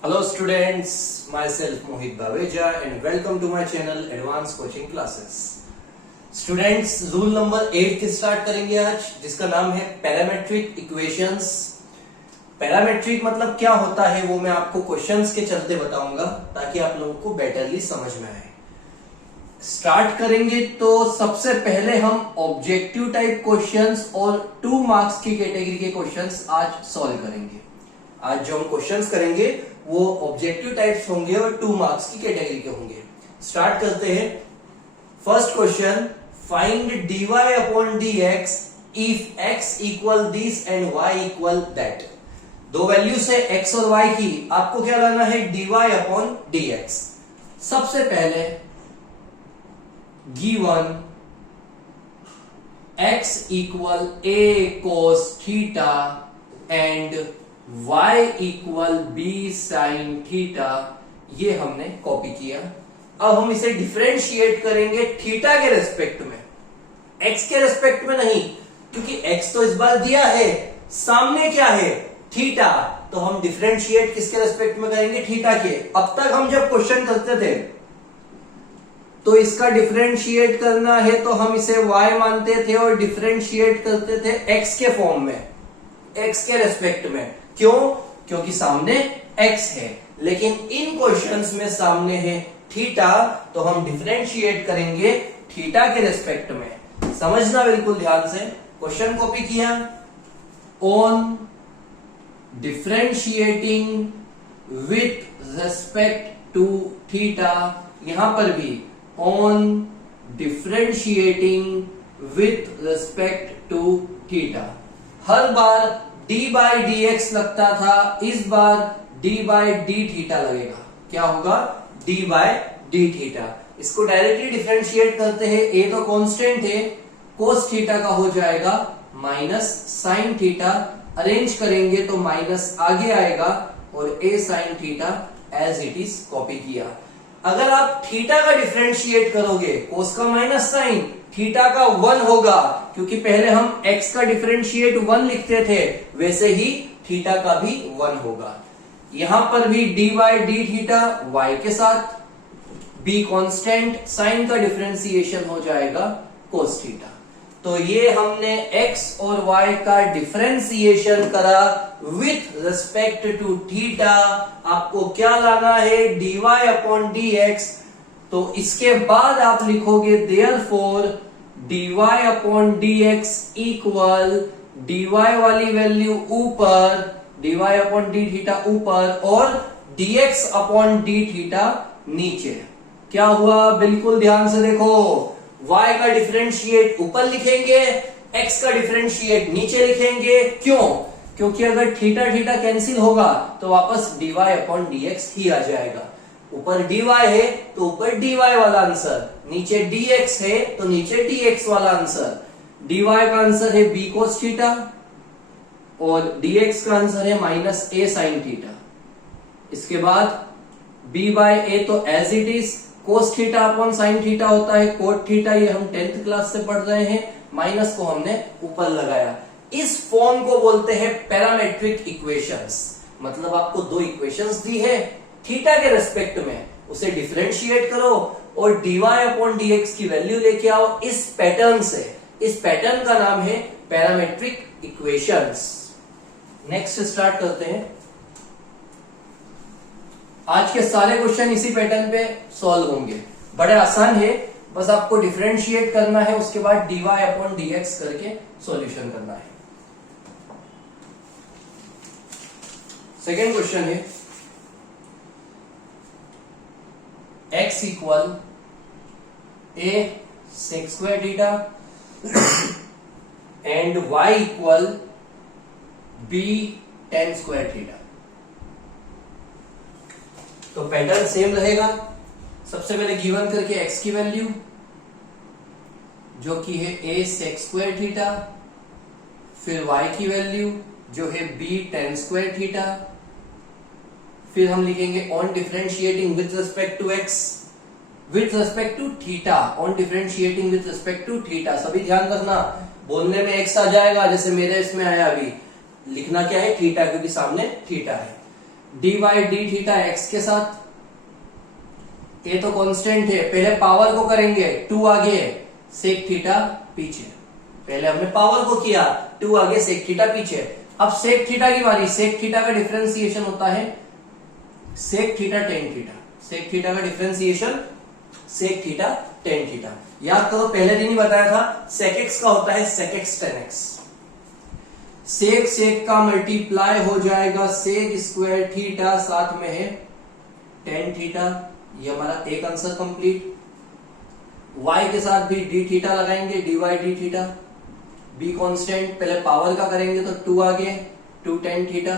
Hello students, myself Mohit Baweja and welcome to my channel Advanced Coaching Classes. Students, rule number 8 start करेंगे आज, जिसका नाम है parametric equations. Parametric मतलब क्या होता है वो मैं आपको क्वेश्चंस के चलते बताऊंगा ताकि आप लोगों को बेटरली समझ में आए. स्टार्ट करेंगे तो सबसे पहले हम ऑब्जेक्टिव टाइप क्वेश्चंस और 2 मार्क्स की कैटेगरी के क्वेश्चंस आज सॉल्व करेंगे. आज जो हम क्वेश्चंस करेंगे वो ऑब्जेक्टिव टाइप्स होंगे और 2 मार्क्स की कैटेगरी के होंगे. स्टार्ट करते हैं. First question, find dy upon dx if x equal this and y equal that. दो वैल्यूज है x और y की, आपको क्या लाना है dy अपॉन dx. सबसे पहले given x equal a cos theta and y equal b sin theta, ये हमने कॉपी किया. अब हम इसे डिफरेंशिएट करेंगे थीटा के रेस्पेक्ट में, x के रेस्पेक्ट में नहीं, क्योंकि x तो इस बार दिया है, सामने क्या है थीटा, तो हम डिफरेंशिएट किसके रेस्पेक्ट में करेंगे थीटा के. अब तक हम जब क्वेश्चन करते थे तो इसका डिफरेंशिएट करना है तो हम इसे y मानते थे और डिफरेंशिएट करते थे x के फॉर्म में, x के रेस्पेक्ट में. क्यों? क्योंकि सामने x है, लेकिन इन क्वेश्चंस में सामने है थीटा, तो हम डिफरेंशिएट करेंगे थीटा के रेस्पेक्ट में. समझना बिल्कुल ध्यान से. क्वेश्चन कॉपी किया. On differentiating with respect to theta, यहां पर भी on differentiating with respect to theta. हर बार d बाई dx लगता था, इस बार d बाई d थीटा लगेगा. क्या होगा? d by d theta. इसको डायरेक्टली डिफरेंशिएट करते हैं. a तो कांस्टेंट है, कोस थीटा का हो जाएगा माइनस साइन थीटा. अरेंज करेंगे तो माइनस आगे आएगा और a sine theta as it is copy किया. अगर आप थीटा का डिफरेंशिएट करोगे, कोस का माइनस साइन, थीटा का 1 होगा, क्योंकि पहले हम x का डिफरेंशिएट 1 लिखते थे, वैसे ही थीटा का भी 1 होगा. यहां पर भी d by D theta y के साथ, b कांस्टेंट, साइन का डिफरेंशिएशन हो जाएगा कोस थीटा. तो ये हमने x और y का डिफरेंशिएशन करा विथ रिस्पेक्ट टू थीटा. आपको क्या लाना है dy अपॉन dx. तो इसके बाद आप लिखोगे therefore dy upon dx equal dy वाली वैल्यू ऊपर, dy अपॉन डी थीटा ऊपर और dx अपॉन डी थीटा नीचे. क्या हुआ? बिल्कुल ध्यान से देखो. y का डिफरेंशिएट ऊपर लिखेंगे, x का डिफरेंशिएट नीचे लिखेंगे. क्यों? क्योंकि अगर थीटा थीटा कैंसिल होगा तो वापस dy अपॉन dx ही आ जाएगा. ऊपर dy है तो ऊपर dy वाला आंसर, नीचे dx है तो नीचे dx वाला आंसर. dy का आंसर है b cos थीटा और dx का आंसर है माइनस a sin थीटा. इसके बाद b बाय a तो as it is, cos theta upon sine theta होता है कोट थीटा, ये हम 10th क्लास से पढ़ रहे हैं. माइनस को हमने ऊपर लगाया. इस फॉर्म को बोलते हैं पैरामेट्रिक इक्वेशंस. मतलब आपको 2 इक्वेशंस दी है, थीटा के रेस्पेक्ट में, उसे डिफरेंशिएट करो और dy अपॉन dx की वैल्यू लेके आओ इस पैटर्न से. इस पैटर्न का नाम है पैरामेट्रिक इक्वेशंस. नेक्स्ट स्टार्ट करते हैं. आज के सारे क्वेश्चन इसी पैटर्न पे सॉल्व होंगे. बड़े आसान है, बस आपको डिफरेंशिएट करना है, उसके बाद dy अपॉन dx करके सॉल्यूशन करना है. सेकेंड क्वेश्चन है x equal a sec square theta and y equal b tan square theta. तो पैटर्न सेम रहेगा. सबसे पहले गिवन करके x की वैल्यू जो कि है a sec स्क्वायर थीटा, फिर y की वैल्यू जो है b tan स्क्वायर थीटा, फिर हम लिखेंगे on differentiating with respect to x with respect to theta, on differentiating with respect to theta. सभी ध्यान रखना, बोलने में x आ जाएगा, जैसे मेरे इसमें आया. अभी लिखना क्या है थीटा, क्योंकि सामने थीटा है. D by D theta x के साथ, ये तो कांस्टेंट है, पहले पावर को करेंगे, 2 आगे सेक थीटा पीछे, पहले हमने पावर को किया, 2 आगे सेक थीटा पीछे। अब सेक थीटा की बारी, सेक थीटा का डिफरेंशिएशन होता है sec theta tan theta, sec theta का differentiation sec theta tan theta. याद करो पहले दिन ही बताया था, सेक एक्स का होता है सेक एक्स टेन एक्स, सेक सेक का मल्टीप्लाई हो जाएगा सेक स्क्वायर थीटा, साथ में है टेन थीटा, ये हमारा एक आंसर कंप्लीट। y के साथ भी डी थीटा लगाएंगे, d y d theta, b constant, पहले पावर का करेंगे तो 2 आगे 2 टेन थीटा,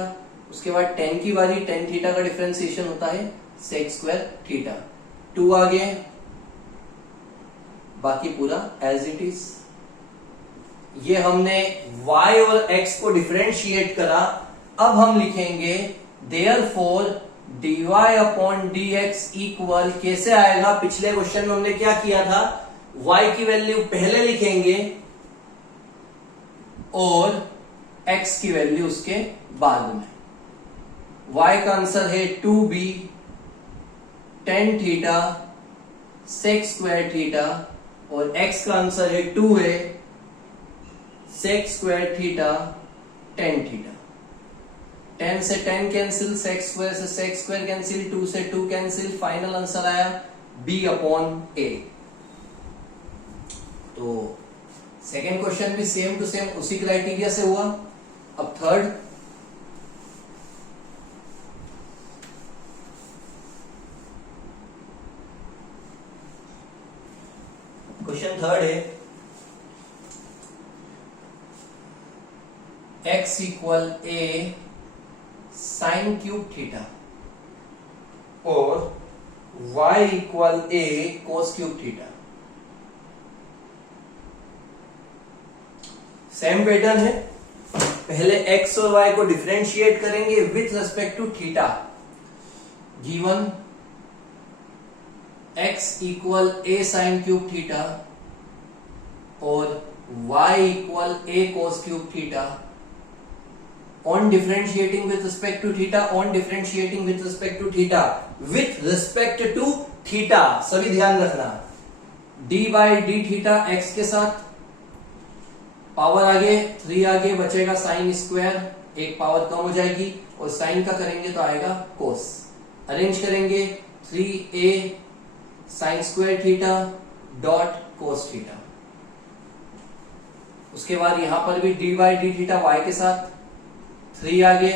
उसके बाद टेन की बारी, टेन थीटा का डिफरेंशिएशन होता है सेक स्क्वायर थीटा, 2 आगे, बाकी पूरा एज इट इज। ये हमने y और x को डिफरेंशिएट करा। अब हम लिखेंगे therefore dy upon dx equal, कैसे आएगा, पिछले क्वेश्चन में हमने क्या किया था, y की वैल्यू पहले लिखेंगे और x की वैल्यू उसके बाद में। y का आंसर है 2b tan theta sec square theta, और x का आंसर है 2 है sec square theta tan theta. 10 से 10 कैंसिल, सेक स्क्वायर से सेक स्क्वायर कैंसिल, 2 से 2 कैंसिल, फाइनल आंसर आया b अपॉन a। तो सेकेंड क्वेश्चन भी सेम टू सेम उसी क्राइटेरिया से हुआ। अब थर्ड, क्वेश्चन थर्ड है x equal a sine cube theta और y equal a cos cube theta. Same pattern है, पहले x और y को डिफरेंशिएट करेंगे with respect to theta. Given x equal a sine cube theta और y equal a cos cube theta, on differentiating with respect to theta, on differentiating with respect to theta, with respect to theta, सभी ध्यान रखना, d by d theta x के साथ, power आगे 3 आगे बचेगा sine square, एक पावर कम हो जाएगी और साइन का करेंगे तो आएगा कोस। अरेंज करेंगे 3a sine square theta dot cos theta. उसके बाद यहां पर भी d by d theta y के साथ, 3 आगे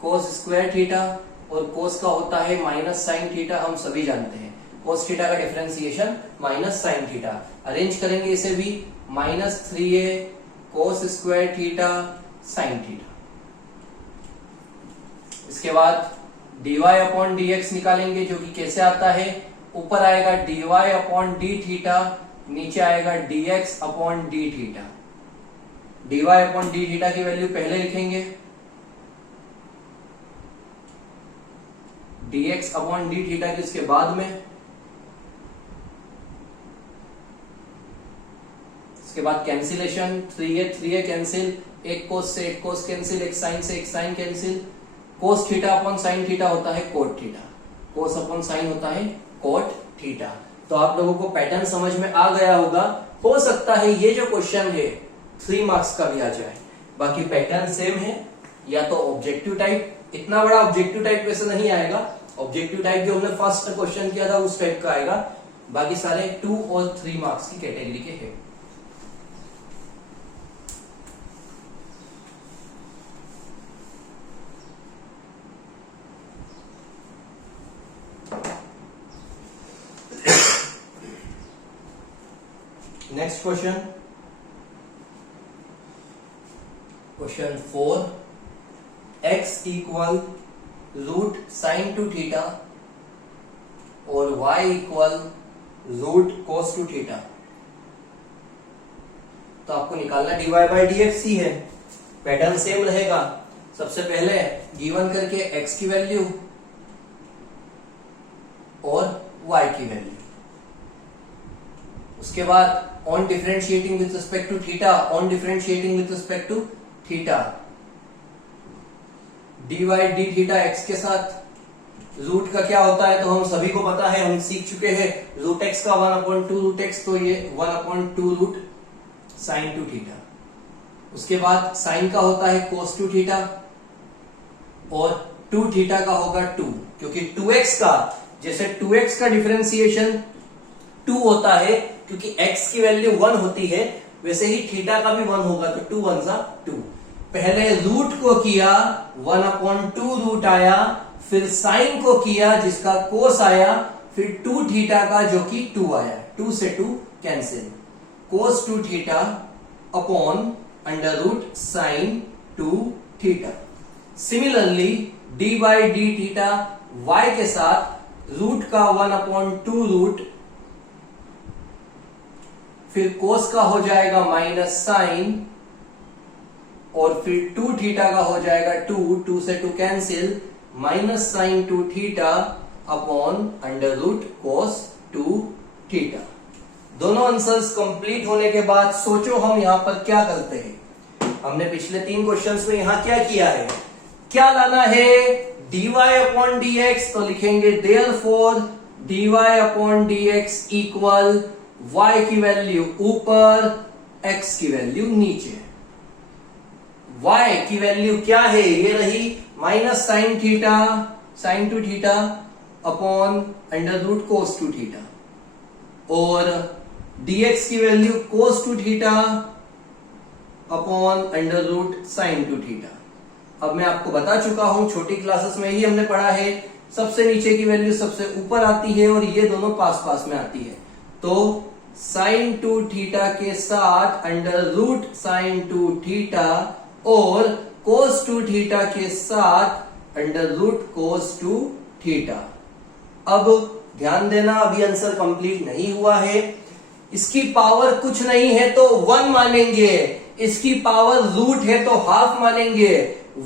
कोस स्क्वायर थीटा, और कोस का होता है माइनस साइन थीटा, हम सभी जानते हैं कोस थीटा का differentiation minus sine theta. Arrange करेंगे इसे भी, minus 3a cos square theta sine theta. इसके बाद dy अपॉन dx निकालेंगे, जो कि कैसे आता है, ऊपर आएगा dy अपॉन d थीटा, नीचे आएगा dx upon d theta. dy upon d theta की वैल्यू पहले लिखेंगे, dx अपॉन d थीटा की उसके बाद में, इसके बाद कैंसिलेशन, 3a कैंसिल, एक कोस से एक कोस कैंसिल, एक साइन से एक sine cancel, cos theta upon sine theta होता है cot theta, cos upon sine होता है कोट थीटा। तो आप लोगों को पैटर्न समझ में आ गया होगा। हो सकता है ये जो क्वेश्चन है 3 मार्क्स का भी आ जाए, बाकी पैटर्न सेम है, या तो ऑब्जेक्टिव टाइप, इतना बड़ा ऑब्जेक्टिव टाइप वैसे नहीं आएगा, ऑब्जेक्टिव टाइप जो हमने फर्स्ट क्वेश्चन किया था उस टाइप का आएगा, बाकी सारे 2 और 3 मार्क्स की कैटेगरी के हैं। Next question, question 4, x equal root sine two theta और y equal root cos two theta. तो आपको निकालना dy बाई dx ही है, पैटर्न सेम रहेगा। सबसे पहले गिवन करके x की वैल्यू और y की वैल्यू, उसके बाद on differentiating with respect to theta, on differentiating with respect to theta D by D theta x के साथ, रूट का क्या होता है तो हम सभी को पता है, हम सीख चुके हैं, रूट एक्स का 1/2 रूट एक्स, तो ये 1/2 रूट साइन 2 थीटा। उसके बाद साइन का होता है cos 2 थीटा और 2 थीटा का होगा 2, क्योंकि 2x का, जैसे 2x का डिफरेंशिएशन 2 होता है, क्योंकि x की वैल्यू 1 होती है, वैसे ही थीटा का भी 1 होगा, तो 2 1 सा 2। पहले रूट को किया 1/2 रूट आया, फिर साइन को किया जिसका कोस आया, फिर 2 थीटा का जो कि 2 आया, 2 से 2 cancel, cos 2 theta upon under root sine 2 theta. Similarly d by D theta y के साथ रूट का 1/2 रूट, फिर cos का हो जाएगा माइनस साइन, और फिर 2 थीटा का हो जाएगा 2, 2 से 2 cancel, minus sine 2 theta upon under root cos 2 theta. दोनों आंसर्स कंप्लीट होने के बाद सोचो हम यहां पर क्या करते हैं। हमने पिछले 3 क्वेश्चंस में यहां क्या किया है, क्या लाना है, dy अपॉन dx, तो लिखेंगे therefore dy upon dx equal y की वैल्यू ऊपर, x की वैल्यू नीचे। y की वैल्यू क्या है, ये रही minus sine theta, sine 2 theta upon under root cos 2 theta, और dx की value cos 2 theta upon under root sine 2 theta. अब मैं आपको बता चुका हूं, छोटी क्लासेस में ही हमने पढ़ा है, सबसे नीचे की वैल्यू सबसे ऊपर आती है और ये दोनों पास पास में आती है, तो साइन 2 थीटा के साथ अंडर रूट साइन 2 थीटा और cos 2 थीटा के साथ अंडर रूट cos 2 थीटा। अब ध्यान देना, अभी आंसर कंप्लीट नहीं हुआ है, इसकी पावर कुछ नहीं है तो 1 मानेंगे, इसकी पावर रूट है तो हाफ मानेंगे,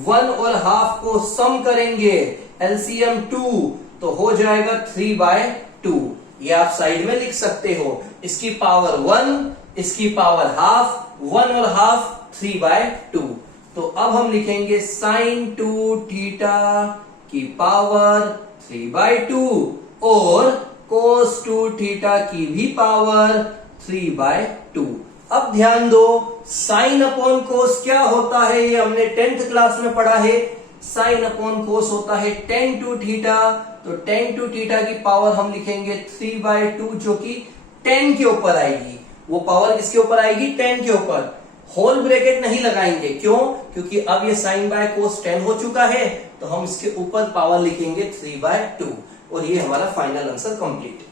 1 और हाफ को सम करेंगे, एलसीएम 2, तो हो जाएगा 3/2। ये आप साइड में लिख सकते हो, इसकी पावर 1, इसकी पावर हाफ, 1 और हाफ 3/2। तो अब हम लिखेंगे साइन 2 थीटा की पावर 3/2 और cos 2 थीटा की भी पावर 3/2। अब ध्यान दो, साइन अपॉन कोस क्या होता है, ये हमने 10th क्लास में पढ़ा है, साइन अपॉन कोस होता है tan 2 थीटा, तो tan 2 थीटा की पावर हम लिखेंगे 3/2, जो कि 10 के ऊपर आएगी। वो पावर किसके ऊपर आएगी, 10 के ऊपर। होल ब्रैकेट नहीं लगाएंगे, क्यों, क्योंकि अब ये साइन बाय कोस 10 हो चुका है, तो हम इसके ऊपर पावर लिखेंगे 3/2, और ये हमारा final answer complete.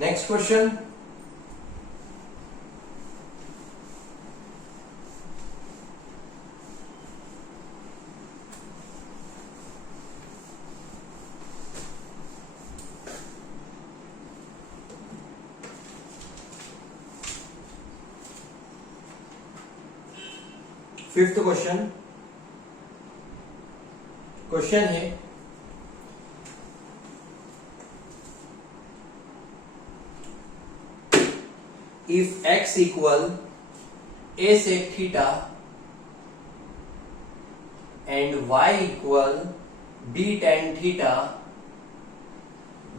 Next question, fifth question. Question है, if x equal a sec theta and y equal b tan theta,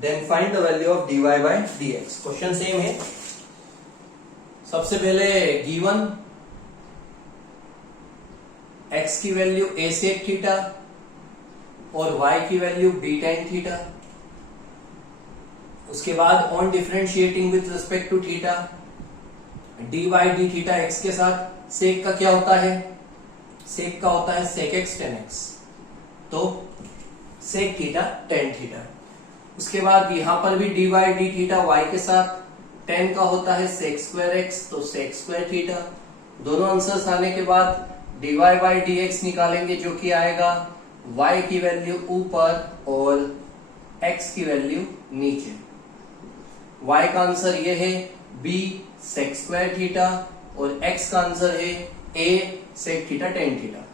then find the value of dy by dx। Question same है। सबसे पहले given x की वैल्यू a sec theta और y की वैल्यू b tan theta. उसके बाद on differentiating with respect to theta, D by D theta x के साथ सेक का क्या होता है, सेक का होता है सेक एक्स टेन एक्स, तो सेक थीटा टेन थीटा। उसके बाद यहां पर भी d by D theta y के साथ टेन का होता है सेक स्क्वायर एक्स, तो सेक स्क्वायर थीटा। दोनों आंसर्स आने के बाद d y by d x निकालेंगे, जो कि आएगा y की वैल्यू ऊपर और x की वैल्यू नीचे। y का आंसर ये है b सेक स्क्वायर थीटा और x का आंसर है a sec theta tan theta.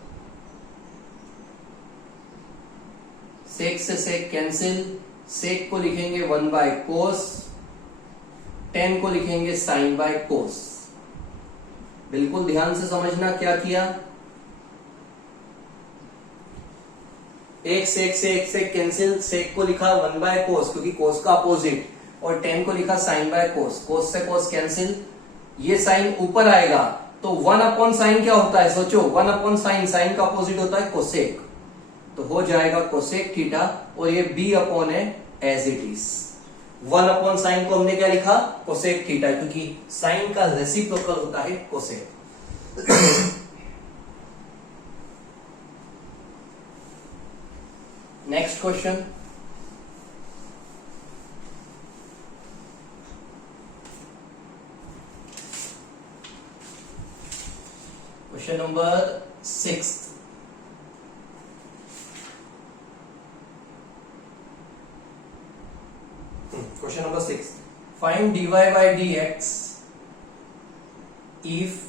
Sec से सेक कैंसिल, सेक को लिखेंगे 1 बाय कोस, टेन को लिखेंगे साइन बाय कोस। बिल्कुल ध्यान से समझना क्या किया, एक सेक कैंसिल, सेक को लिखा 1 बाय कोस क्योंकि कोस का अपोजिट, और टेन को लिखा साइन बाय कोस, कोस से कोस कैंसिल, ये साइन ऊपर आएगा तो 1 अपॉन साइन क्या होता है, सोचो 1 अपॉन साइन, साइन का अपोजिट होता है कोसेक, तो हो जाएगा कोसेक थीटा, और ये b अपॉन है as it is. 1 upon sine को हमने क्या लिखा, कोसेक थीटा, क्योंकि साइन का रेसिप्रोकल होता है cosec. Next question, question number 6। Question number 6, find dy by dx if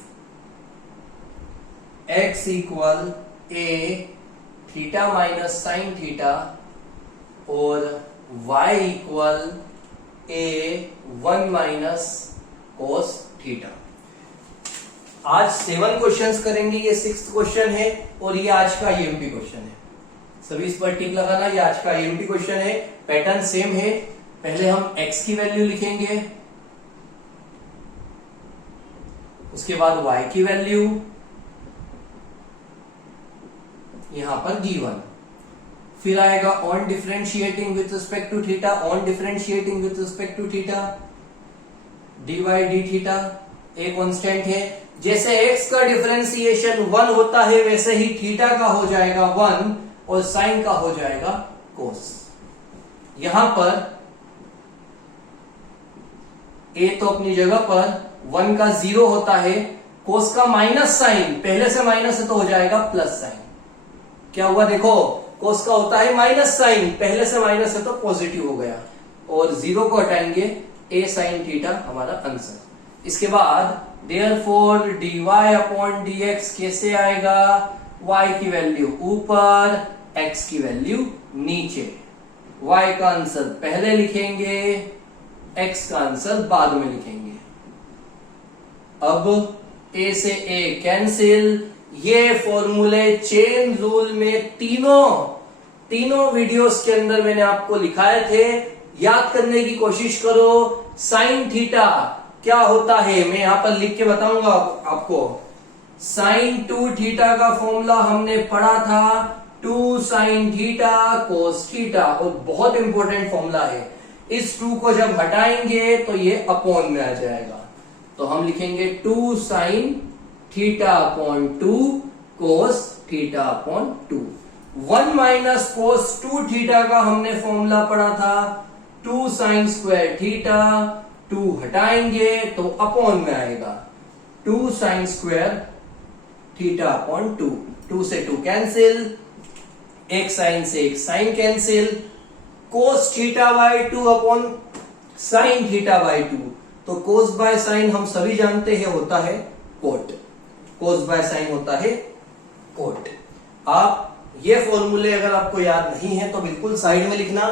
x equal a theta minus sine theta और y equal a 1 minus cos theta. आज 7 क्वेश्चंस करेंगे, ये 6th क्वेश्चन है और ये आज का ईएमपी क्वेश्चन है। सभी इस पर टिक लगाना, ये आज का ईएमपी क्वेश्चन है। पैटर्न सेम है, पहले हम x की वैल्यू लिखेंगे, उसके बाद y की वैल्यू यहां पर गिवन, फिर आएगा on differentiating with respect to theta, on differentiating with respect to theta D by D theta एक कांस्टेंट है। जैसे x का डिफरेंशिएशन 1 होता है वैसे ही थीटा का हो जाएगा 1 और साइन का हो जाएगा कोस। यहां पर a तो अपनी जगह पर, 1 का 0 होता है, कोस का माइनस साइन, पहले से माइनस है तो हो जाएगा प्लस साइन। क्या हुआ देखो, कोस का होता है माइनस साइन, पहले से माइनस है तो पॉजिटिव हो गया, और 0 को हटाएंगे, a साइन थीटा हमारा आंसर। इसके बाद देयरफॉर dy अपॉन dx कैसे आएगा, y की वैल्यू ऊपर, x की वैल्यू नीचे, y का आंसर पहले लिखेंगे, x का आंसर बाद में लिखेंगे। अब a से a कैंसिल, ये फॉर्मूले चेन रूल में तीनों वीडियोस के अंदर मैंने आपको लिखाए थे, याद करने की कोशिश करो। साइन थीटा क्या होता है मैं यहां पर लिख के बताऊंगा आपको। साइन 2 थीटा का फॉर्मूला हमने पढ़ा था, 2 साइन थीटा कोस थीटा, और बहुत इंपॉर्टेंट फॉर्मूला है। इस 2 को जब हटाएंगे तो ये अपॉन में आ जाएगा, तो हम लिखेंगे 2 साइन थीटा अपॉन 2 कोस थीटा अपॉन 2। 1 माइनस कोस 2 थीटा का हमने फॉर्मूला पढ़ा था, 2 साइन स्क्वायर थीटा, 2 हटाएंगे तो अपॉन में आएगा, 2 साइन स्क्वायर थीटा अपॉन 2, 2 से 2 कैंसिल, एक साइन से एक sine cancel, cos theta by 2 upon sine theta by 2, तो कोस बाय साइन हम सभी जानते हैं होता है कोट, कोस बाय साइन होता है कोट। आप ये फॉर्मूले अगर आपको याद नहीं है तो बिल्कुल साइड में लिखना,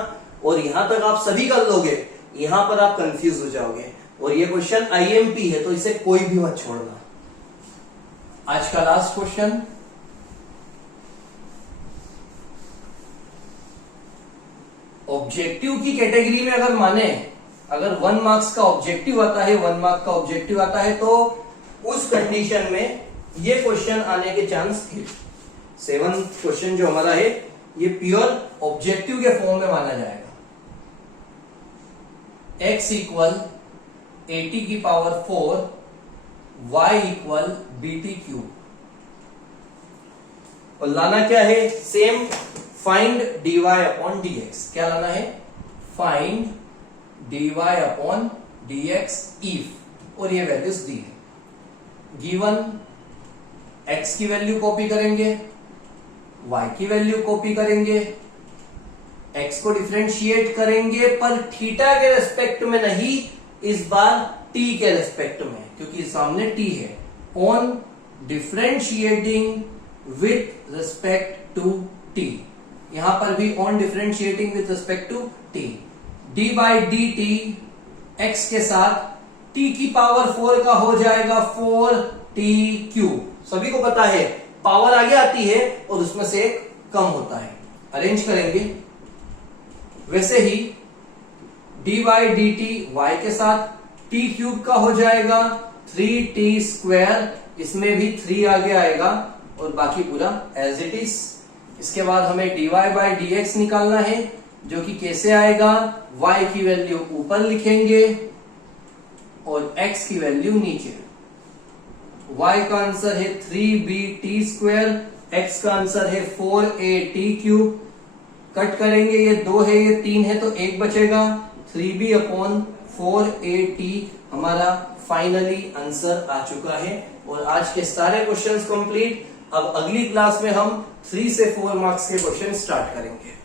और यहां तक आप सभी कर लोगे, यहां पर आप कंफ्यूज हो जाओगे, और ये क्वेश्चन आईएमपी है तो इसे कोई भी मत छोड़ना। आज का लास्ट क्वेश्चन, ऑब्जेक्टिव की कैटेगरी में अगर माने, अगर 1 मार्क्स का ऑब्जेक्टिव आता है, 1 मार्क का ऑब्जेक्टिव आता है, तो उस कंडीशन में ये क्वेश्चन आने के चांस है। 7 क्वेश्चन जो हमारा है ये प्योर ऑब्जेक्टिव के फॉर्म में माना जाएगा। x इक्वल 80 की power 4, y equal bt cube, और लाना क्या है, same, find dy upon dx। क्या लाना है, find dy upon dx if, और ये वैल्यूज दी है। गिवन x की वैल्यू कॉपी करेंगे, y की वैल्यू कॉपी करेंगे, x को डिफरेंशिएट करेंगे पर थीटा के रेस्पेक्ट में नहीं, इस बार t के रेस्पेक्ट में, क्योंकि सामने t है। On differentiating with respect to t, यहां पर भी on differentiating with respect to t, d by D t x के साथ t की पावर 4 का हो जाएगा 4t क्यूब। सभी को पता है पावर आगे आती है और उसमें से एक कम होता है, अरेंज करेंगे। वैसे ही D by D T Y के साथ टी क्यूब का हो जाएगा 3t², इसमें भी 3 आगे आएगा और बाकी पूरा एज इट इज। इसके बाद हमें dy बाई डी एक्स निकालना है, जो कि कैसे आएगा, y की वैल्यू ऊपर लिखेंगे और x की वैल्यू नीचे। y का आंसर है 3bt², x का आंसर है 4at³। कट करेंगे, ये 2 है ये 3 है तो 1 बचेगा, 3b/4at हमारा फाइनली आंसर आ चुका है। और आज के सारे क्वेश्चंस कंप्लीट। अब अगली क्लास में हम 3 से 4 मार्क्स के क्वेश्चन स्टार्ट करेंगे।